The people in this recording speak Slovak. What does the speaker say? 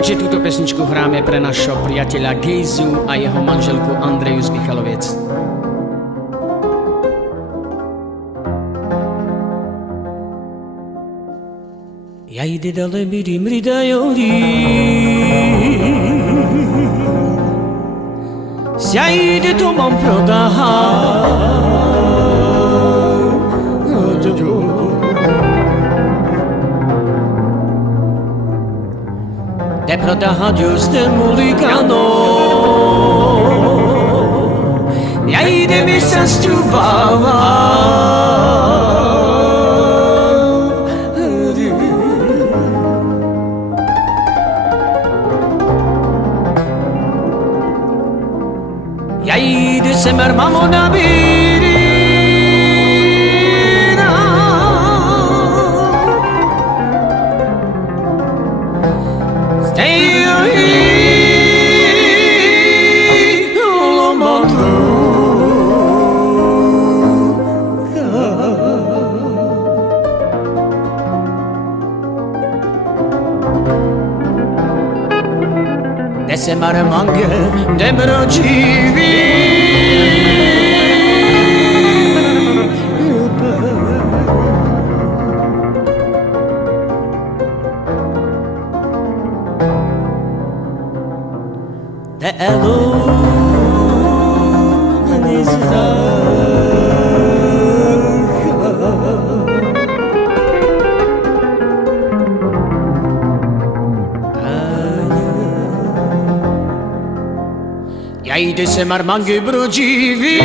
Takže túto pesničku hráme pre našho priateľa Gejzu a jeho manželku Andreju z Michaloviec. Jajde dale biri mridajori Sjajde to mam prodaha Te prodaha giuste muligano Jajde mi sa stjuvava Jajde se mer mamo nabirina Stay lo Mato De se mer mange de mrođivi De elo Jajde se mar mange brođivi